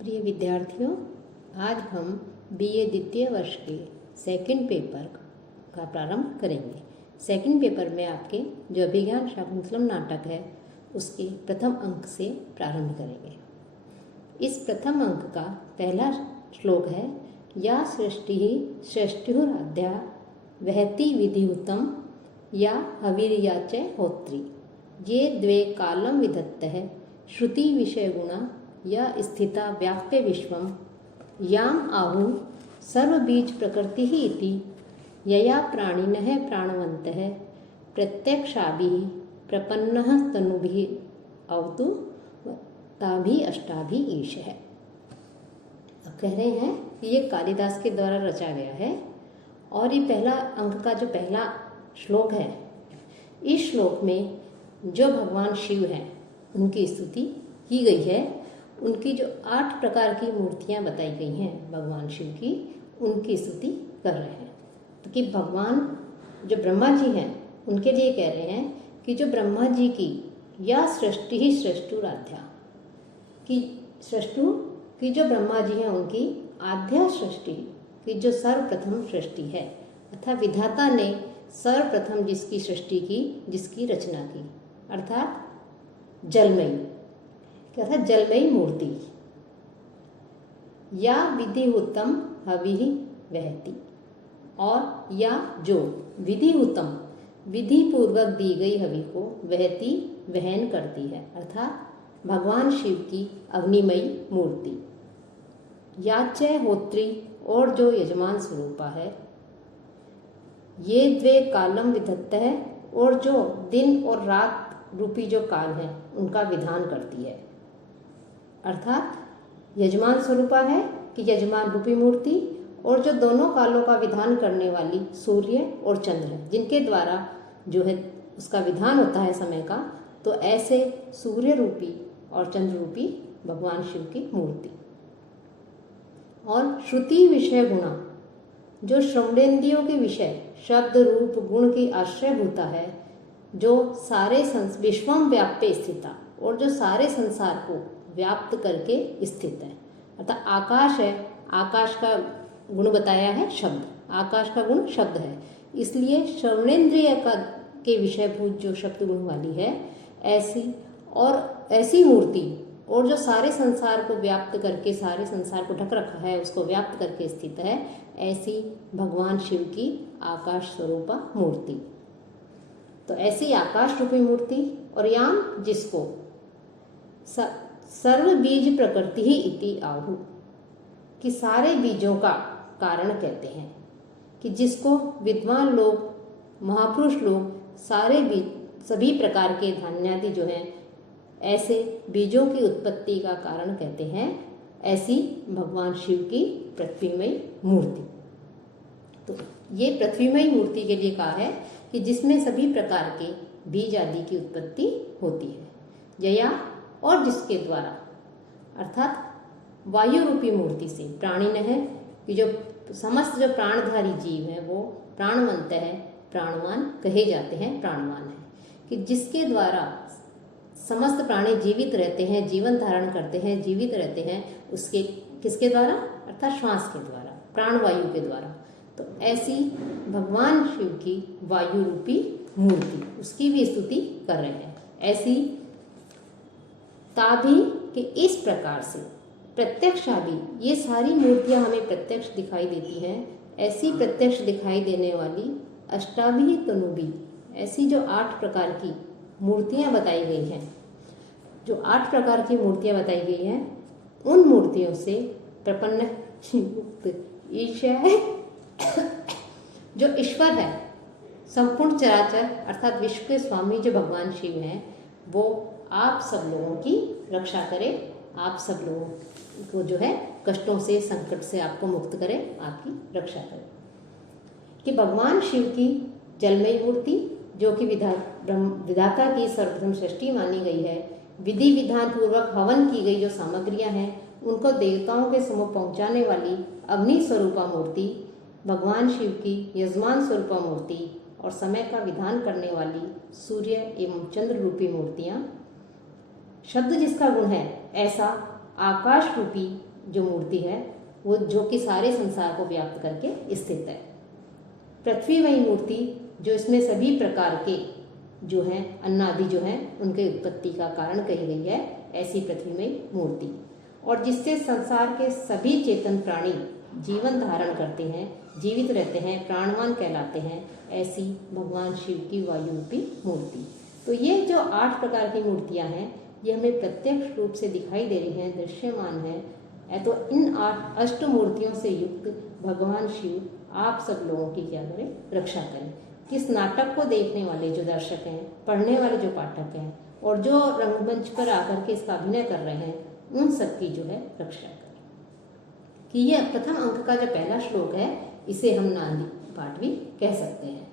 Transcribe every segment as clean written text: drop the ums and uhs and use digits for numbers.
प्रिय विद्यार्थियों, आज हम बीए द्वितीय वर्ष के सेकंड पेपर का प्रारंभ करेंगे। सेकंड पेपर में आपके जो अभिज्ञान शाकुंतलम नाटक है उसके प्रथम अंक से प्रारंभ करेंगे। इस प्रथम अंक का पहला श्लोक है या सृष्टि सृष्टिराध्या वहति विधिहुतम या हविर्याच होत्री ये द्वे कालम विधत्तः श्रुति विषय गुणा या स्थिता व्याप्य विश्वम याम आहु सर्वबीज प्रकृति ही इति यया प्राणिनः प्राणवन्तः प्रत्यक्षाभिः प्रपन्नः तनुभिः अवतु ताभिः अष्टाभिः ईशः। अब कह रहे हैं कि ये कालिदास के द्वारा रचा गया है और ये पहला अंक का जो पहला श्लोक है, इस श्लोक में जो भगवान शिव हैं उनकी स्तुति की गई है। उनकी जो 8 प्रकार की मूर्तियां बताई गई हैं भगवान शिव की, उनकी स्तुति कर रहे हैं। तो कि भगवान जो ब्रह्मा जी हैं उनके लिए कह रहे हैं कि जो ब्रह्मा जी की या सृष्टि ही सृष्टुराध्या कि सृष्टु की जो ब्रह्मा जी हैं उनकी आध्या सृष्टि की जो सर्वप्रथम सृष्टि है, अर्थात विधाता ने सर्वप्रथम जिसकी सृष्टि की, जिसकी रचना की, अर्थात जलमयी, क्या था, जलमयी मूर्ति या विधिहुतम हविः वहति, और या जो विधिहुतम विधि पूर्वक दी गई हवि को वहति वहन करती है, अर्थात भगवान शिव की अग्निमयी मूर्ति। याच्य होत्री और जो यजमान स्वरूपा है, ये द्वे कालम विधत्त है और जो दिन और रात रूपी जो काल है उनका विधान करती है, अर्थात यजमान स्वरूपा है कि यजमान रूपी मूर्ति, और जो दोनों कालों का विधान करने वाली सूर्य और चंद्र है, जिनके द्वारा जो है उसका विधान होता है समय का। तो ऐसे सूर्य रूपी और चंद्र रूपी भगवान शिव की मूर्ति। और श्रुति विषय गुणा, जो श्रवणेन्द्रियों के विषय शब्द रूप गुण की आश्रयभूता है, जो सारे विश्वम व्याप्य स्थिता, और जो सारे संसार को व्याप्त करके स्थित है, अर्थात आकाश है। आकाश का गुण बताया है शब्द, आकाश का गुण शब्द है, इसलिए श्रवणेन्द्रिय का के विषयभूत जो शब्द गुण वाली है, ऐसी मूर्ति, और जो सारे संसार को व्याप्त करके, सारे संसार को ढक रखा है, उसको व्याप्त करके स्थित है, ऐसी भगवान शिव की आकाश स्वरूपा मूर्ति। तो ऐसी आकाश रूपी मूर्ति, और याम जिसको सर्व बीज प्रकृति ही इति आहु, कि सारे बीजों का कारण कहते हैं, कि जिसको विद्वान लोग, महापुरुष लोग सारे बीज, सभी प्रकार के धान्यादि जो हैं, ऐसे बीजों की उत्पत्ति का कारण कहते हैं, ऐसी भगवान शिव की पृथ्वीमयी मूर्ति। तो ये पृथ्वीमयी मूर्ति के लिए कहा है कि जिसमें सभी प्रकार के बीज आदि की उत्पत्ति होती है। जया, और जिसके द्वारा, अर्थात वायु रूपी मूर्ति से प्राणिन है कि जो समस्त जो प्राणधारी जीव है वो प्राणवंत है, प्राणवान कहे जाते हैं, प्राणवान है, कि जिसके द्वारा समस्त प्राणी जीवित रहते हैं, जीवन धारण करते हैं, जीवित रहते हैं, उसके किसके द्वारा, अर्थात श्वास के द्वारा, प्राणवायु के द्वारा। तो ऐसी भगवान शिव की वायु रूपी मूर्ति, उसकी भी स्तुति कर रहे हैं। ऐसी ताभी कि इस प्रकार से प्रत्यक्षाभि, ये सारी मूर्तियां हमें प्रत्यक्ष दिखाई देती हैं, ऐसी प्रत्यक्ष दिखाई देने वाली अष्टाभी तनुभी, ऐसी जो 8 प्रकार की मूर्तियां बताई गई हैं, जो 8 प्रकार की मूर्तियां बताई गई हैं, उन मूर्तियों से प्रपन्न मुक्त ईश्वर है, जो ईश्वर है, संपूर्ण चराचर अर्थात विश्व के स्वामी जो भगवान शिव हैं, वो आप सब लोगों की रक्षा करें, आप सब लोगों को जो है कष्टों से, संकट से आपको मुक्त करें, आपकी रक्षा करें। कि भगवान शिव की जलमयी मूर्ति, जो कि विधाता की सर्वप्रथम सृष्टि मानी गई है, विधि विधान पूर्वक हवन की गई जो सामग्रियां हैं, उनको देवताओं के समूह पहुंचाने वाली अग्नि स्वरूपा मूर्ति, भगवान शिव की यजमान स्वरूपा मूर्ति, और समय का विधान करने वाली सूर्य एवं चंद्र रूपी मूर्तियां, शब्द जिसका गुण है ऐसा आकाश रूपी जो मूर्ति है वो जो कि सारे संसार को व्याप्त करके स्थित है। पृथ्वी वही मूर्ति जो इसमें सभी प्रकार के जो हैं अन्नादि जो हैं उनके उत्पत्ति का कारण कही गई है, ऐसी पृथ्वीमयी मूर्ति। और जिससे संसार के सभी चेतन प्राणी जीवन धारण करते हैं, जीवित रहते हैं, प्राणवान कहलाते हैं, ऐसी भगवान शिव की वायु रूपी मूर्ति। तो ये जो 8 प्रकार की मूर्तियां हैं ये हमें प्रत्यक्ष रूप से दिखाई दे रही हैं, दृश्यमान है। तो इन 8 अष्ट मूर्तियों से युक्त भगवान शिव आप सब लोगों की क्या करें, रक्षा करें। किस नाटक को देखने वाले जो दर्शक हैं, पढ़ने वाले जो पाठक हैं और जो रंगमंच पर आकर के इसका अभिनय कर रहे हैं, उन सबकी जो है रक्षा करें। कि यह प्रथम अंक का जो पहला श्लोक है इसे हम नांदी पाठ भी कह सकते हैं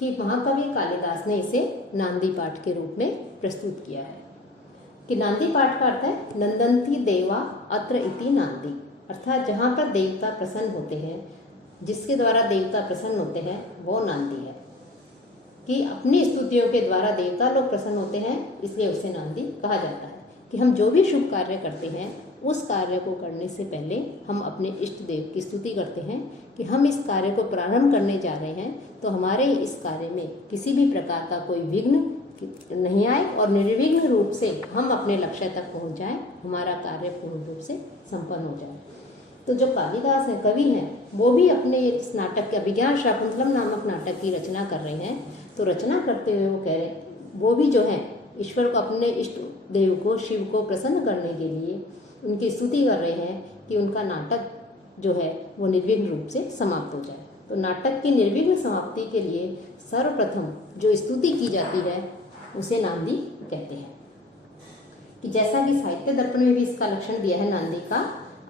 कि महाकवि कालिदास ने इसे नांदी पाठ के रूप में प्रस्तुत किया है। कि नांदी पाठ का अर्थ है नंदंती देवा अत्र इति नांदी, अर्थात जहाँ पर देवता प्रसन्न होते हैं, जिसके द्वारा देवता प्रसन्न होते हैं वो नांदी है। कि अपनी स्तुतियों के द्वारा देवता लोग प्रसन्न होते हैं, इसलिए उसे नांदी कहा जाता है। कि हम जो भी शुभ कार्य करते हैं उस कार्य को करने से पहले हम अपने इष्ट देव की स्तुति करते हैं कि हम इस कार्य को प्रारंभ करने जा रहे हैं तो हमारे इस कार्य में किसी भी प्रकार का कोई विघ्न नहीं आए और निर्विघ्न रूप से हम अपने लक्ष्य तक पहुंच जाएं, हमारा कार्य पूर्ण रूप से संपन्न हो जाए। तो जो कालिदास हैं, कवि हैं, वो भी अपने इस नाटक के अभिज्ञान शाकुंतलम नामक नाटक की रचना कर रहे हैं। तो रचना करते हुए वो कह रहे, वो भी जो है ईश्वर को, अपने इष्ट देव को, शिव को प्रसन्न करने के लिए उनकी स्तुति कर रहे हैं कि उनका नाटक जो है वो निर्विघ्न रूप से समाप्त हो जाए। तो नाटक की निर्विघ्न समाप्ति के लिए सर्वप्रथम जो स्तुति की जाती है उसे नांदी कहते हैं। कि जैसा कि साहित्य दर्पण में भी इसका लक्षण दिया है नांदी का,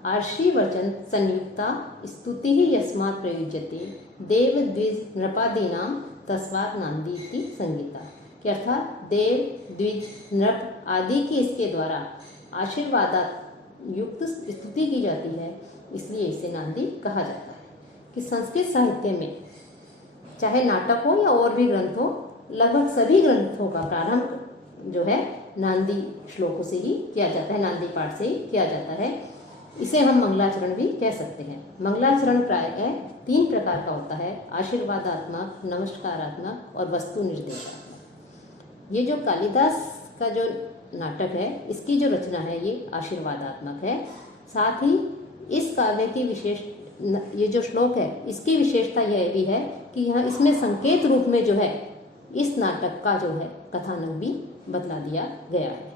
आर्षि वचन संयुक्ता स्तुति ही यस्मात् प्रयुज्यते देव द्विज नृपादीनाम तस्मात् नांदी की संगीता। कि अर्थात देव द्विज नृप आदि की इसके द्वारा आशीर्वादात युक्त स्तुति की जाती है, इसलिए इसे नांदी कहा जाता है। कि संस्कृत साहित्य में चाहे नाटक हो या और भी ग्रंथ हो, लगभग सभी ग्रंथों का प्रारंभ जो है नांदी श्लोकों से ही किया जाता है, नांदी पाठ से ही किया जाता है। इसे हम मंगलाचरण भी कह सकते हैं। मंगलाचरण प्रायः 3 प्रकार का होता है, आशीर्वादात्मक, नमस्कारात्मक और वस्तु निर्देशात्मक। ये जो कालिदास का जो नाटक है इसकी जो रचना है ये आशीर्वादात्मक है। साथ ही इस काव्य की विशेष, ये जो श्लोक है इसकी विशेषता यह भी है कि यहाँ इसमें संकेत रूप में जो है इस नाटक का जो है कथानक भी बतला दिया गया है।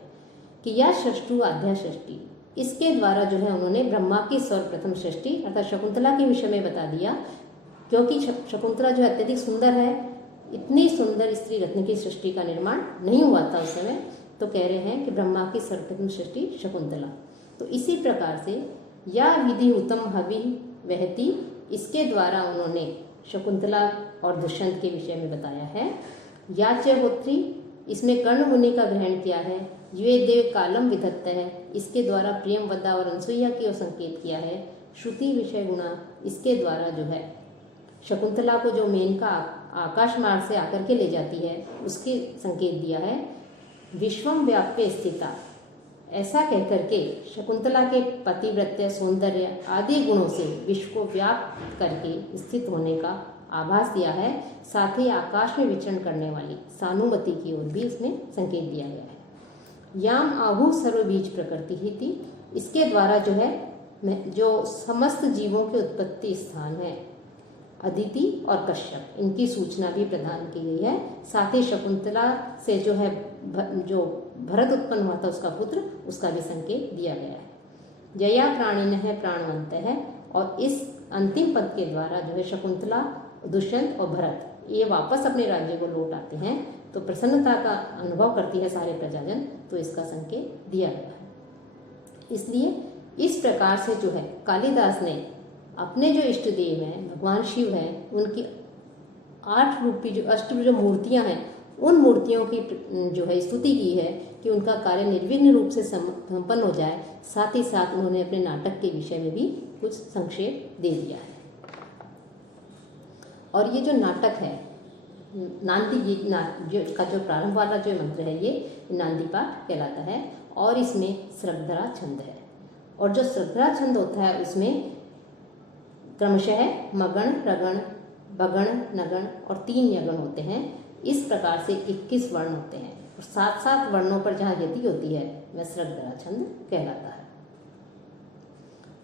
कि या षष्ठु आध्या षष्ठी, इसके द्वारा जो है उन्होंने ब्रह्मा की सर्वप्रथम सृष्टि अर्थात शकुंतला के विषय में बता दिया। क्योंकि शकुंतला जो अत्यधिक सुंदर है, इतनी सुंदर स्त्री रत्न की सृष्टि का निर्माण नहीं हुआ था उस समय, तो कह रहे हैं कि ब्रह्मा की सर्वप्रथम सृष्टि शकुंतला। तो इसी प्रकार से या विधि उत्तम हवि वहती, इसके द्वारा उन्होंने शकुंतला और दुष्यंत के विषय में बताया है। याच्यहोत्री, इसमें कर्ण मुनि का ग्रहण किया है। ये देव कालम विधत्त है, इसके द्वारा प्रियमवदा और अनसुईया की ओर संकेत किया है। श्रुति विषय गुणा, इसके द्वारा जो है शकुंतला को जो मेनका आकाश मार्ग से आकर के ले जाती है उसके संकेत दिया है। विश्वम व्याप्य स्थिता, ऐसा कहकर के शकुंतला के पतिव्रत्य, सौंदर्य आदि गुणों से विश्व को व्याप्त करके स्थित होने का आभास दिया है। साथ ही आकाश में विचरण करने वाली सानुमति की ओर भी इसमें संकेत दिया गया है। याम आहु सर्वबीज प्रकृति ही थी, इसके द्वारा जो है जो समस्त जीवों के उत्पत्ति स्थान है अदिति और कश्यप, इनकी सूचना भी प्रदान की गई है। साथ ही शकुंतला से जो है जो भरत उत्पन्न हुआ था उसका पुत्र, उसका भी संकेत दिया गया है। जया प्राणिन है प्राणवंत है, और इस अंतिम पद के द्वारा जो है शकुंतला, दुष्यंत और भरत ये वापस अपने राज्य को लौट आते हैं, तो प्रसन्नता का अनुभव करती है सारे प्रजाजन, तो इसका संकेत दिया गया है। इसलिए इस प्रकार से जो है कालिदास ने अपने जो इष्ट देव हैं भगवान शिव हैं, उनकी 8 रूपी जो अष्ट जो मूर्तियां हैं, उन मूर्तियों की जो है स्तुति की है कि उनका कार्य निर्विघ्न रूप से संपन्न हो जाए। साथ ही साथ उन्होंने अपने नाटक के विषय में भी कुछ संक्षेप दे दिया है। और ये जो नाटक है नांदी गीत का जो प्रारंभ वाला जो मंत्र है ये नांदी पाठ कहलाता है, और इसमें श्रद्धरा छंद है। और जो श्रद्धा छंद होता है उसमें क्रमशः मगण, रगण, बगण, नगण और 3 यगण होते हैं। इस प्रकार से 21 वर्ण होते हैं और 7-7 वर्णों पर जहाँ यति होती है वह श्रद्धा छंद कहलाता है।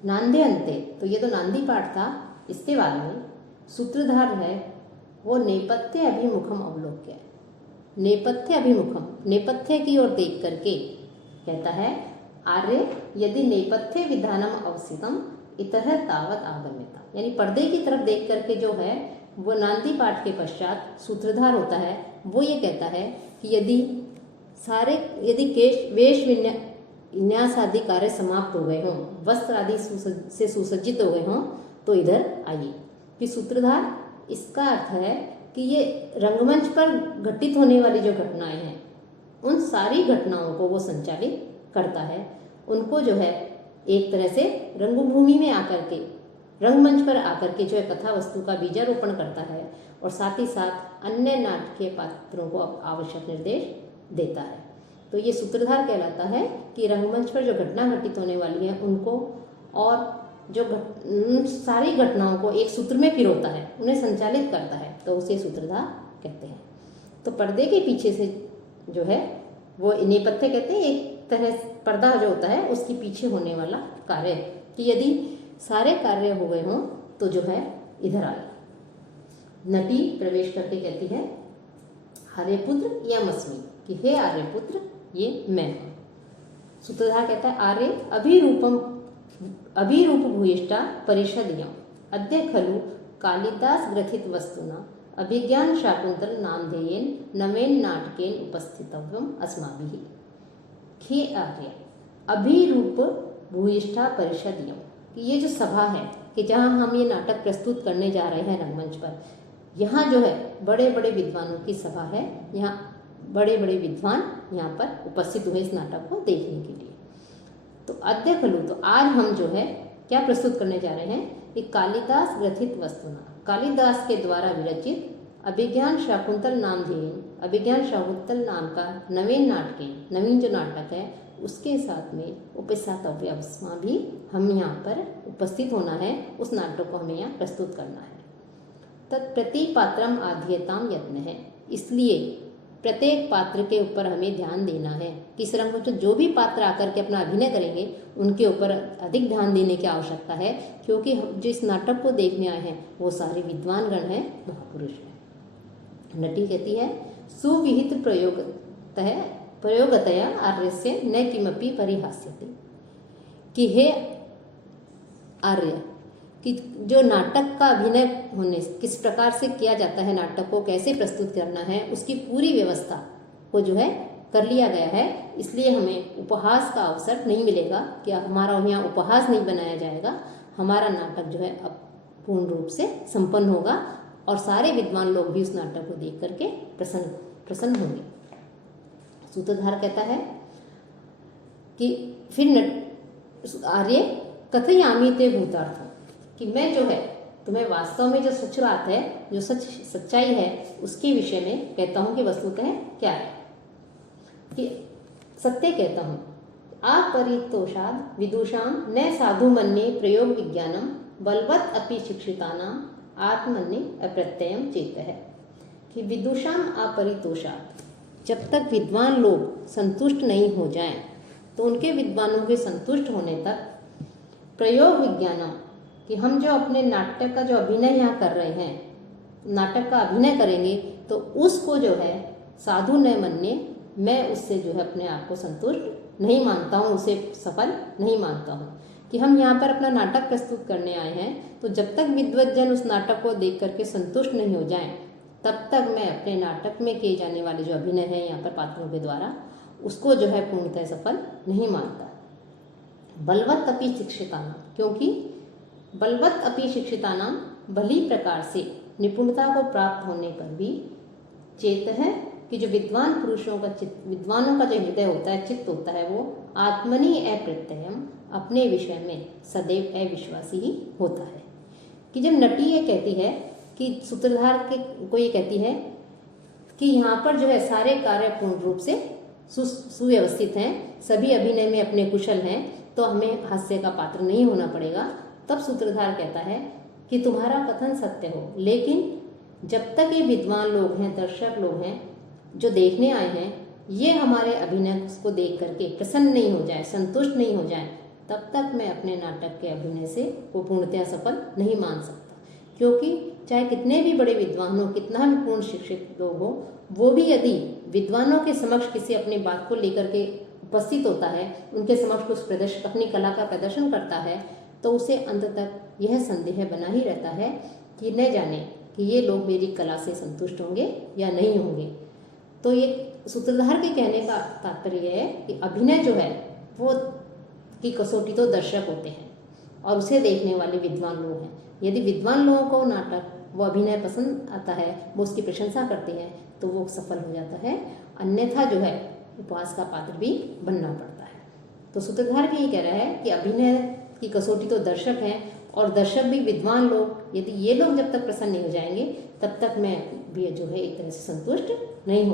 नांदे अंते, तो ये तो नांदी पाठ था। इसके बाद में सूत्रधार है वो नेपथ्य अभिमुखम अवलोक्य। नेपथ्य अभिमुखम, नेपथ्य की ओर देख करके कहता है आर्य यदि नेपथ्य विधानम अवसितम इतः तावत आगम्यता, यानी पर्दे की तरफ देख करके जो है वो नांदी पाठ के पश्चात सूत्रधार होता है वो ये कहता है कि यदि वेश विन्यास आदि कार्य समाप्त हो गए हों, वस्त्र आदि से सुसज्जित हो गए हों तो इधर आइए। कि सूत्रधार इसका अर्थ है कि ये रंगमंच पर घटित होने वाली जो घटनाएं हैं उन सारी घटनाओं को वो संचालित करता है। उनको जो है एक तरह से रंगभूमि में आकर के, रंगमंच पर आकर के जो है कथा वस्तु का बीजारोपण करता है और साथ ही साथ अन्य नाटकीय पात्रों को आवश्यक निर्देश देता है। तो ये सूत्रधार कहलाता है कि रंगमंच पर जो घटना घटित होने वाली है उनको और जो सारी घटनाओं को एक सूत्र में पिरोता है, उन्हें संचालित करता है, तो उसे सूत्रधार कहते हैं। तो पर्दे के पीछे से जो है वो नेपथ्य कहते हैं, एक तरह पर्दा जो होता है उसके पीछे होने वाला कार्य, कि यदि सारे कार्य हो गए हों तो जो है इधर आए। नटी प्रवेश करके कहती है आर्यपुत्र यमस्मि, कि हे आर्यपुत्र ये मैं हूँ। सूत्रधार कहता है आर्य अभिरूप भूयिष्ठा परिषदियम् अद्य खलु कालिदास ग्रथित वस्तुना अभिज्ञान शाकुंतल नामधेयेन नवेन नाटकेन उपस्थितव्यम अस्माभिः। हे आर्य अभिरूप भूयिष्ठा परिषदियम्, कि ये जो सभा है कि जहाँ हम ये नाटक प्रस्तुत करने जा रहे हैं रंगमंच पर, यहाँ जो है बड़े बड़े विद्वानों की सभा है। यहाँ बड़े बड़े विद्वान यहाँ पर उपस्थित हुए इस नाटक को देखने के लिए। तो अद्य खलु, तो आज हम जो है क्या प्रस्तुत करने जा रहे हैं, एक कालिदास ग्रथित वस्तुना, कालिदास के द्वारा विरचित अभिज्ञान शाकुंतल नामधेयेन, अभिज्ञान शाकुंतल नाम का नवीन नवीन जो नाटक है उसके साथ में उपस्थातव्यस्मा भी हम यहाँ पर उपस्थित होना है, उस नाटक को हमें यहाँ प्रस्तुत करना है। तत्प्रति पात्रम आध्यताम यत्न है, इसलिए प्रत्येक पात्र के ऊपर हमें ध्यान देना है। किस रंग में जो भी पात्र आकर के अपना अभिनय करेंगे उनके ऊपर अधिक ध्यान देने की आवश्यकता है, क्योंकि जो इस नाटक को देखने आए हैं वो सारे विद्वान गण हैं, महापुरुष हैं। नटी कहती है सुविहित प्रयोगतया आर्यस्य न किमपि परिहास्यते, कि हे आर्य, कि जो नाटक का अभिनय होने किस प्रकार से किया जाता है, नाटक को कैसे प्रस्तुत करना है, उसकी पूरी व्यवस्था को जो है कर लिया गया है। इसलिए हमें उपहास का अवसर नहीं मिलेगा कि हमारा यहाँ उपहास नहीं बनाया जाएगा। हमारा नाटक जो है अब पूर्ण रूप से संपन्न होगा और सारे विद्वान लोग भी उस नाटक को देख करके प्रसन्न होंगे। सूत्रधार कहता है कि फिर आर्य कथयामि ते भूतार्थम, कि मैं जो है तुम्हें वास्तव में जो सच बात है, जो सच्चाई है उसके विषय में कहता हूँ कि वस्तुतः क्या है, कि सत्य कहता हूँ। अपरितोषाद विदुषाम न साधु मन्ये प्रयोग विज्ञानम बलवत अपि शिक्षितानाम आत्मन्ये अप्रत्ययम चेत है, कि विदुषाम अपरितोषाद, जब तक विद्वान लोग संतुष्ट नहीं हो जाएं तो उनके विद्वानों के संतुष्ट होने तक प्रयोग विज्ञानम, कि हम जो अपने नाटक का जो अभिनय यहाँ कर रहे हैं, नाटक का अभिनय करेंगे तो उसको जो है साधु न मन्ये, मैं उससे जो है अपने आप को संतुष्ट नहीं मानता हूँ, उसे सफल नहीं मानता हूँ। कि हम यहाँ पर अपना नाटक प्रस्तुत करने आए हैं, तो जब तक विद्वज्जन उस नाटक को देख करके संतुष्ट नहीं हो जाएं तब तक मैं अपने नाटक में किए जाने वाले जो अभिनय है यहाँ पर पात्रों के द्वारा, उसको जो है पूर्णतः सफल नहीं मानता। बलवत अपि शिक्षितानाम, क्योंकि बलवत अपि शिक्षितानाम, भली प्रकार से निपुणता को प्राप्त होने पर भी चेत है, कि जो विद्वान पुरुषों का चित्त, विद्वानों का जो हृदय होता है, चित्त होता है, वो आत्मनि अप्रत्ययम, अपने विषय में सदैव अविश्वासी ही होता है। कि जब नटी ये कहती है कि सूत्रधार को ये कहती है कि यहाँ पर जो है सारे कार्य पूर्ण रूप से सुव्यवस्थित हैं, सभी अभिनय में अपने कुशल हैं, तो हमें हास्य का पात्र नहीं होना पड़ेगा। तब सूत्रधार कहता है कि तुम्हारा कथन सत्य हो, लेकिन जब तक ये विद्वान लोग हैं, दर्शक लोग हैं जो देखने आए हैं, ये हमारे अभिनय को देख करके प्रसन्न नहीं हो जाए, संतुष्ट नहीं हो जाए, तब तक मैं अपने नाटक के अभिनय से वो पूर्णतया सफल नहीं मान सकता। क्योंकि चाहे कितने भी बड़े विद्वान हो, कितना भी पूर्ण शिक्षित लोग हो, वो भी यदि विद्वानों के समक्ष किसी अपनी बात को लेकर के उपस्थित होता है, उनके समक्ष कुछ प्रदर्शन, अपनी कला का प्रदर्शन करता है, तो उसे अंत तक यह संदेह बना ही रहता है कि न जाने कि ये लोग मेरी कला से संतुष्ट होंगे या नहीं होंगे। तो ये सूत्रधार के कहने का तात्पर्य है कि अभिनय जो है वो की कसौटी तो दर्शक होते हैं और उसे देखने वाले विद्वान लोग हैं। यदि विद्वान लोगों को नाटक, वो अभिनय पसंद आता है, वो उसकी प्रशंसा करते हैं, तो वो सफल हो जाता है। अन्यथा जो है उपहास का पात्र भी बनना पड़ता है। तो सूत्रधार भी ये कह रहा है कि अभिनय की कसौटी तो दर्शक हैं, और दर्शक भी विद्वान लोग, यदि ये लोग जब तक प्रसन्न नहीं हो जाएंगे, तब तक मैं भी जो है एक तरह से संतुष्ट नहीं हो